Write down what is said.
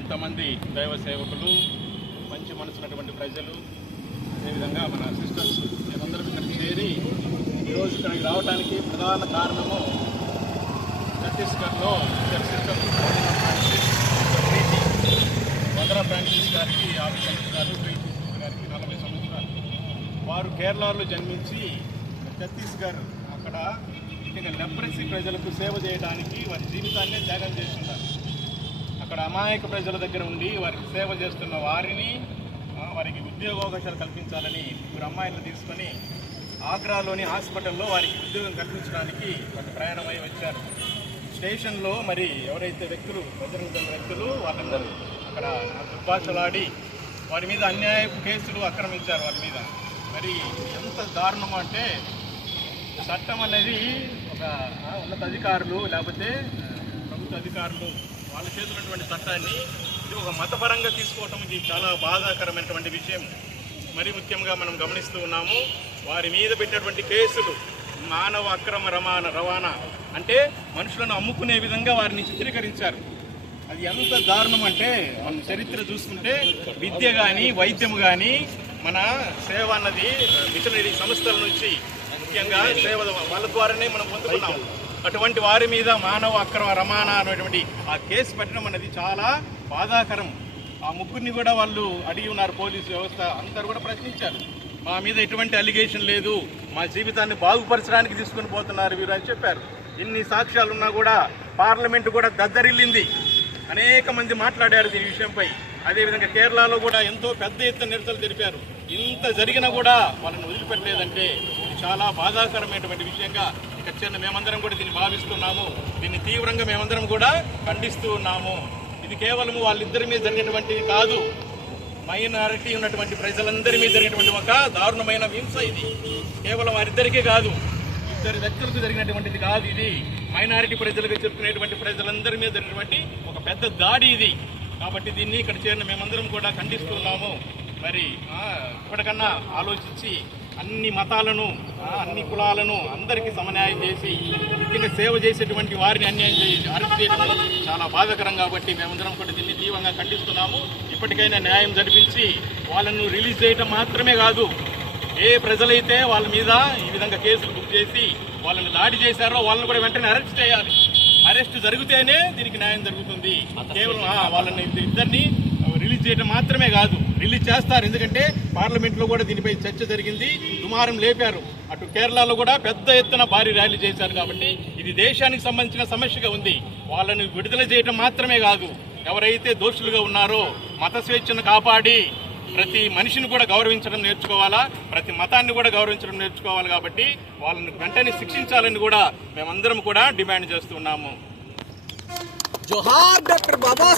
ఇంతమంది దైవ సేవకులు, మంచి మనసున్నటువంటి ప్రజలు, అదేవిధంగా మన సిస్టర్స్ అందరూ ఇక్కడికి చేరి ఈరోజు ఇక్కడికి రావడానికి ప్రధాన కారణము ఛత్తీస్గఢ్లో ఇద్దరు సిస్టర్స్ వదరా ఫ్రాన్సిస్ గారికి 50 సంవత్సరాలు, ప్రీతి గారికి 40 సంవత్సరాలు. వారు కేరళలో జన్మించి ఛత్తీస్గఢ్ అక్కడ లెప్రసీ ప్రజలకు సేవ చేయడానికి వారి జీవితాన్నే త్యాగం చేస్తున్నారు. అక్కడ అమాయక ప్రజల దగ్గర ఉండి వారికి సేవ చేస్తున్న వారికి ఉద్యోగావకాశాలు కల్పించాలని 3 అమ్మాయిలను తీసుకొని ఆగ్రాలోని హాస్పిటల్లో వారికి ఉద్యోగం కల్పించడానికి వారి ప్రయాణమై వచ్చారు. స్టేషన్లో మరి ఎవరైతే బెదిరించిన వ్యక్తులు వాళ్ళందరూ అక్కడ దుర్భాషలాడి వారి మీద అన్యాయపు కేసులు ఆక్రమించారు. వారి మీద మరి ఎంత దారుణం అంటే చట్టం అనేది ఒక ఉన్నత అధికారులు లేకపోతే ప్రభుత్వ అధికారులు వాళ్ళ చేతున్నటువంటి చట్టాన్ని ఇది ఒక మతపరంగా తీసుకోవటం ఇది చాలా బాధాకరమైనటువంటి విషయం. మరి ముఖ్యంగా మనం గమనిస్తూ ఉన్నాము, వారి మీద పెట్టినటువంటి కేసులు మానవ అక్రమ రవాణా అంటే మనుషులను అమ్ముకునే విధంగా వారిని చిత్రీకరించారు. అది ఎంత దారుణం అంటే మనం చరిత్ర చూసుకుంటే విద్య కానీ వైద్యం కానీ మన సేవ అన్నది మిషనరీ సంస్థల నుంచి ముఖ్యంగా సేవ వాళ్ళ ద్వారానే మనం పొందుకున్నాం. అటువంటి వారి మీద మానవ అక్రమ రవాణా అనేటువంటి ఆ కేసు పెట్టడం అనేది చాలా బాధాకరం. ఆ ముగ్గురిని కూడా వాళ్ళు అడిగి ఉన్నారు, పోలీసు వ్యవస్థ అందరూ కూడా ప్రశ్నించారు. మా మీద ఎటువంటి అలిగేషన్ లేదు, మా జీవితాన్ని బాగుపరచడానికి తీసుకుని పోతున్నారు వీరు అని చెప్పారు. ఇన్ని సాక్ష్యాలు ఉన్నా కూడా పార్లమెంటు కూడా దద్దరిల్లింది. అనేక మంది మాట్లాడారు దీని విషయంపై. అదేవిధంగా కేరళలో కూడా ఎంతో పెద్ద ఎత్తున నిరసనలు తెలిపారు. ఇంత జరిగినా కూడా వాళ్ళని వదిలిపెట్టలేదంటే ఇది చాలా బాధాకరమైనటువంటి విషయంగా ఖచ్చితంగా మేమందరం కూడా దీన్ని భావిస్తున్నాము. దీన్ని తీవ్రంగా మేమందరం కూడా ఖండిస్తూ ఉన్నాము. ఇది కేవలం వాళ్ళిద్దరి మీద జరిగినటువంటిది కాదు, మైనారిటీ ఉన్నటువంటి ప్రజలందరి మీద జరిగినటువంటి ఒక దారుణమైన హింస. ఇది కేవలం వారిద్దరికీ కాదు, ఇద్దరు వ్యక్తులకు జరిగినటువంటిది కాదు. ఇది మైనారిటీ ప్రజలకు చెప్తున్నటువంటి ప్రజలందరి మీద జరిగినటువంటి ఒక పెద్ద దాడి ఇది. కాబట్టి దీన్ని ఇక్కడ చేరిన మేమందరం కూడా ఖండిస్తున్నాము. మరి ఇప్పటికన్నా ఆలోచించి అన్ని మతాలను, అన్ని కులాలను అందరికీ సమన్యాయం చేసి ముఖ్యంగా సేవ చేసేటువంటి వారిని అరెస్ట్ చేయడం చాలా బాధాకరం. కాబట్టి మేమందరం కూడా దీన్ని తీవ్రంగా ఖండిస్తున్నాము. ఇప్పటికైనా న్యాయం జరిపించి వాళ్ళను రిలీజ్ చేయడం మాత్రమే కాదు, ఏ ప్రజలైతే వాళ్ళ మీద ఈ విధంగా కేసులు బుక్ చేసి వాళ్ళని దాడి చేశారో వాళ్ళని కూడా వెంటనే అరెస్ట్ చేయాలి. అరెస్ట్ జరిగితేనే దీనికి న్యాయం జరుగుతుంది. కేవలం వాళ్ళని ఇద్దరిని రిలీజ్ చేయడం మాత్రమే కాదు, రిలీజ్ చేస్తారు. ఎందుకంటే పార్లమెంట్లో కూడా దీనిపై చర్చ జరిగింది, దుమారం లేపారు. అటు కేరళలో కూడా పెద్ద ఎత్తున భారీ ర్యాలీ చేశారు. కాబట్టి ఇది దేశానికి సంబంధించిన సమస్యగా ఉంది. వాళ్ళని విడుదల చేయడం మాత్రమే కాదు, ఎవరైతే దోషులుగా ఉన్నారో మత స్వేచ్ఛను కాపాడి ప్రతి మనిషిని కూడా గౌరవించడం నేర్చుకోవాలా, ప్రతి మతాన్ని కూడా గౌరవించడం నేర్చుకోవాలి. కాబట్టి వాళ్ళని వెంటనే శిక్షించాలని కూడా మేమందరం కూడా డిమాండ్ చేస్తున్నాము. జోహార్ డాక్టర్ బాబా.